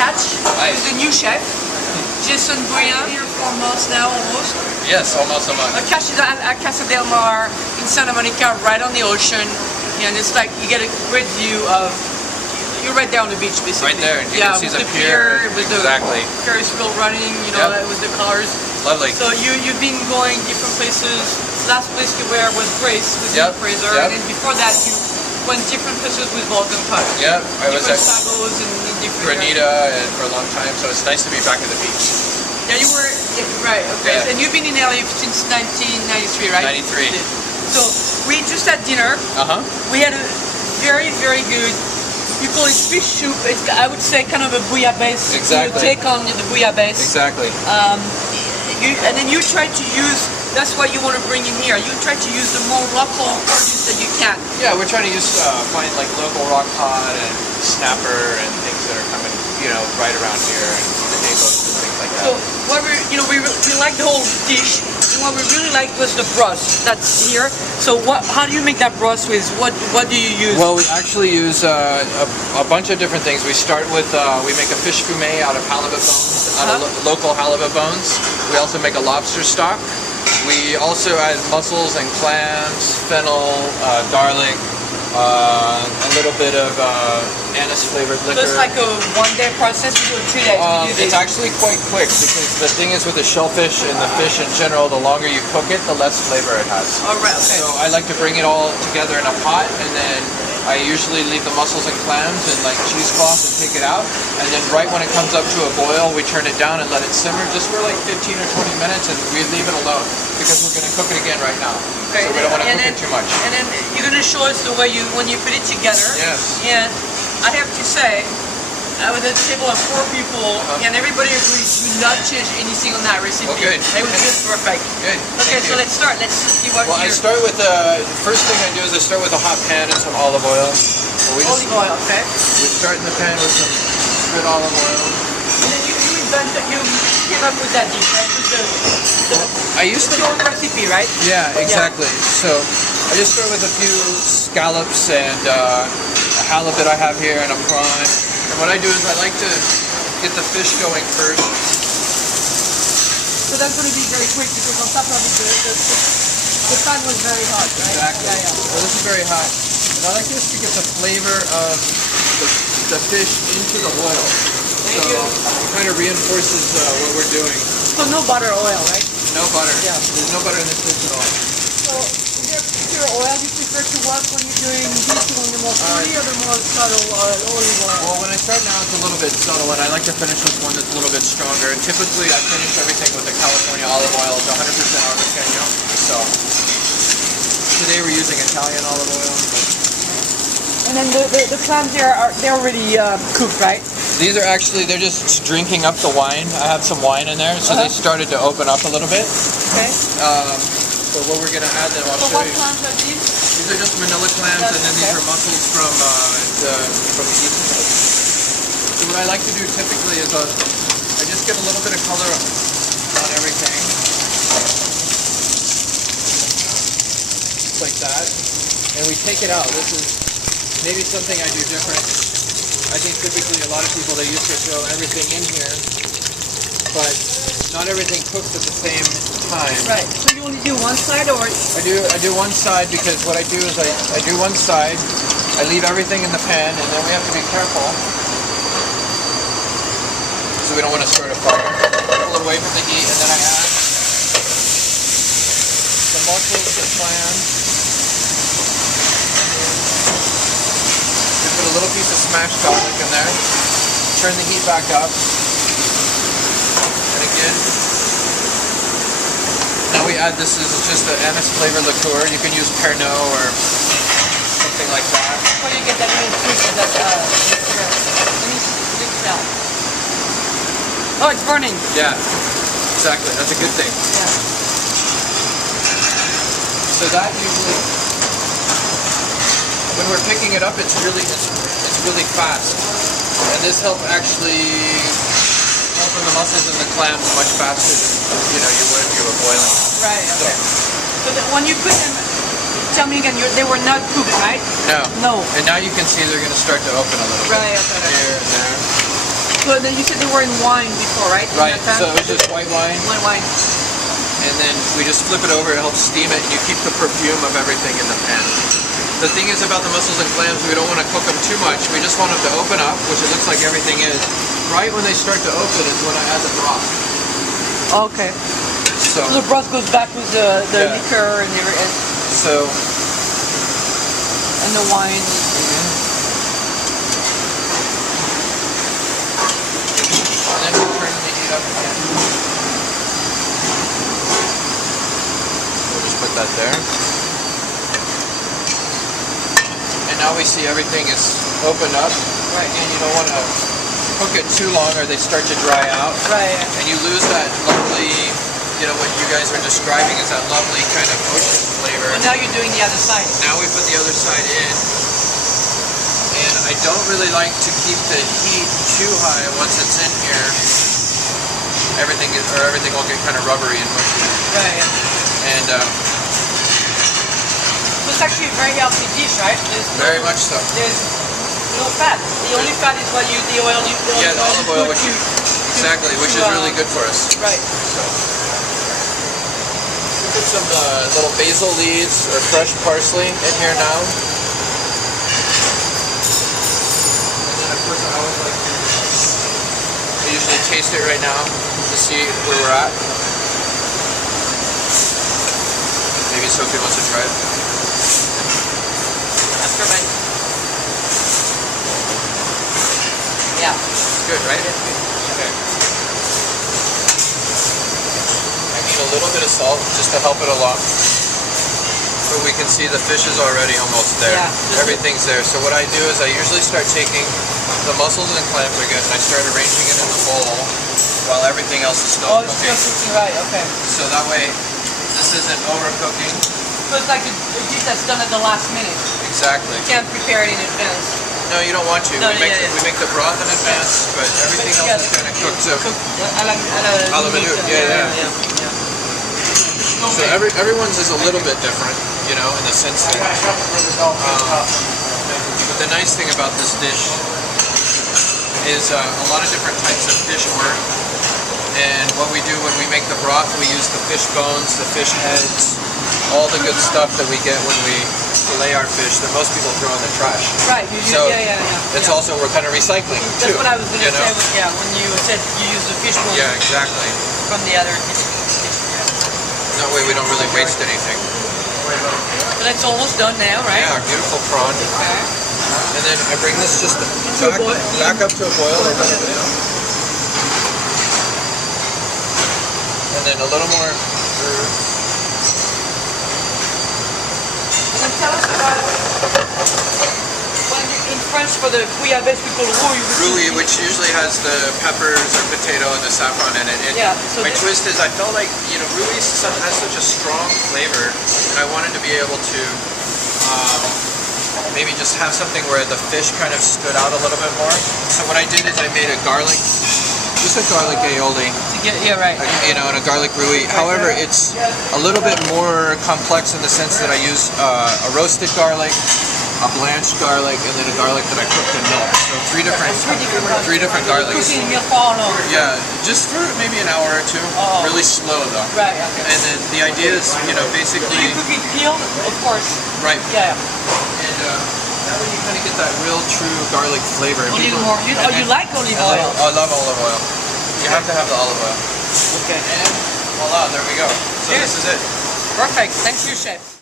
catch Nice. with the new chef, Jason Brian, here for a month now almost. Yes, almost a month. A catch is at Casa del Mar in Santa Monica, right on the ocean, and it's like you get a great view of. You're right there on the beach, basically. Right there. You can see with the pier, with exactly. the Ferris wheel running, you know, with the cars. Lovely. So you've been going different places. Last place you were was Grace with Neil Fraser, and then before that you went different places with Volcan Putt. Yep, I was at sagos and different Grenada and for a long time, so it's nice to be back at the beach. Yeah, you were right. Okay, and you've been in LA since 1993, right? 93. So we just had dinner. We had a very good. You call it fish soup. It's, I would say, kind of a bouillabaisse. Exactly. You take on the bouillabaisse. Exactly. And then you try to use. That's what you want to bring in here. You try to use the more local produce that you can. Yeah, we're trying to use find like local rock cod and snapper and things that are coming, you know, right around here, and potatoes and things like that. So what we like the whole dish. And what we really liked was the broth that's here. So how do you make that broth with? What do you use? Well, we actually use a bunch of different things. We start with we make a fish fumet out of halibut bones, out of local halibut bones. We also make a lobster stock. We also add mussels and clams, fennel, garlic, a little bit of anise flavored liquor. So it's like a one-day process. You do it 2 days. It's actually quite quick because the thing is with the shellfish and the fish in general, the longer you cook it, the less flavor it has. All right. Okay. So I like to bring it all together in a pot, and then I usually leave the mussels and clams in like cheesecloth and take it out, and then right when it comes up to a boil, we turn it down and let it simmer just for like 15 or 20 minutes, and we leave it alone because we're going to cook it again right now. Okay. So we don't want to cook it too much. And then you're going to show us the way when you put it together. Yes. And I have to say, I was at a table of 4 people, and everybody agrees do not change anything on that recipe. Oh, good. It was just perfect. Good. Okay, so let's start. Let's see what. Well, I start with the first thing I do is I start with a hot pan and some olive oil. Olive oil, okay. We start in the pan with some good olive oil. And then you came up with that dish, right? I used to. Your own recipe, right? Yeah, exactly. Yeah. So I just start with a few scallops and a halibut I have here and a prawn. And what I do is I like to get the fish going first. So that's going to be very quick because on top of it, the pan was very hot, right? Exactly. Yeah. Well, this is very hot. And I like this to get the flavor of the fish into the oil. Thank you. It kind of reinforces what we're doing. So no butter, oil, right? No butter. Yeah. There's no butter in this dish at all. So is there pure oil you prefer to work when you're doing this one, the more fruity or the more subtle olive oil? Well, when I start now, it's a little bit subtle, and I like to finish with one that's a little bit stronger. And typically, I finish everything with the California olive oil. It's 100% Argentino. So today we're using Italian olive oil. And then the clams here they're already cooked, right? These are actually, they're just drinking up the wine. I have some wine in there, so they started to open up a little bit. Okay. So what we're going to add then, I'll show you. So what clams are these? These are just Manila clams, and then these are mussels from the East Coast. So what I like to do typically is I just get a little bit of color on everything. Just like that. And we take it out. This is maybe something I do different. I think typically a lot of people, they used to throw everything in here, but not everything cooks at the same time. Right. So you only do one side, or? I do one side because what I do is I do one side, I leave everything in the pan, and then we have to be careful so we don't want to start a fire. Pull it away from the heat, and then I add the mussels, the clams. Put a little piece of smashed garlic in there. Turn the heat back up. And again. Now we add, this is just the anise flavored liqueur. You can use Pernod or something like that. Before you get that little twist of that liqueur. Let me smell. Oh, it's burning. Yeah, exactly. That's a good thing. Yeah. So that usually, when we're picking it up, it's really fast, and this helps actually open the mussels and the clams much faster than you would if you were boiling. Right. Okay. So when you put them, tell me again, they were not cooked, right? No. No. And now you can see they're going to start to open a little bit. Right. Okay. Here and there. So So then you said they were in wine before, right? Right, so it's just white wine, White wine. and then we just flip it over, it helps steam it, and you keep the perfume of everything in the pan. The thing is about the mussels and clams, we don't want to cook them too much, we just want them to open up, which it looks like everything is. Right when they start to open is when I add the broth. Okay. So So the broth goes back with the Yeah. liquor and So, the wine. and then we turn the heat up again. We'll just put that there. And now we see everything is opened up. Right. And you don't want to cook it too long or they start to dry out. Right. And you lose that lovely, you know, what you guys are describing is that lovely kind of ocean flavor. Well, now you're doing the other side. Now we put the other side in. And I don't really like to keep the heat too high once it's in here. Everything will get kind of rubbery and mushy. Right. And So it's actually a very healthy dish, right? very much so. There's no fat. The only fat is what the oil you Yeah, the olive oil, put which, to- exactly, which is really good for us. Right. So, put some little basil leaves or fresh parsley in here now. And then of course I always like to, I usually taste it right now to see where we're at. Maybe Sophie wants to try it. After my. Yeah. It's good, right? Okay. I need a little bit of salt just to help it along. But we can see the fish is already almost there. Yeah. Everything's there. So what I do is I usually start taking the mussels and clams are good and I start arranging it in the bowl while everything else is still Oh, it's cooking. still cooking, right? Okay. So that way this isn't overcooking. So it's like a dish that's done at the last minute. Exactly. You can't prepare it in advance. No, you don't want to. No, we make yeah. we make the broth in advance, but everything But else is kind of cooked. So À la minute, yeah. So everyone's is a little bit different, you know, in the sense that. But the nice thing about this dish is a lot of different types of fish work. And what we do when we make the broth, we use the fish bones, the fish heads, all the good stuff that we get when we fillet our fish that most people throw in the trash. Right. So yeah. it's also, we're kind of recycling That's too. what I was going to you know? say. When you said you use the fish bone Yeah, exactly. from the other dish. That way we don't really waste anything. But it's almost done now, right? Yeah, our beautiful prawn. Okay. And then I bring this just back up to a boil a little bit. And then a little more herbs. And then tell us about in French for the bouillabaisse we call rouille. Rouille, which usually has the peppers or potato and the saffron in it. Yeah, so my this- twist is I felt like, you know, rouille has such a strong flavor, and I wanted to be able to maybe just have something where the fish kind of stood out a little bit more. So what I did is I made a garlic aioli. Right. You know, and a garlic rouille. However, it's a little bit more complex in the sense that I use a roasted garlic, a blanched garlic, and then a garlic that I cooked in milk. So three different garlics. Cooking meal for how long? Yeah, just for maybe an hour or two. Oh. Really slow though. Right. Okay. And then the idea is, you know, So basically, you cook it peeled, of course. right. Yeah. And that way you kind of get that real true garlic flavor. And Olive people- oil. You like olive oil? I love olive oil. You have to have the olive oil. Okay. And voila, there we go. So Yes. this is it. Perfect. Thank you, chef.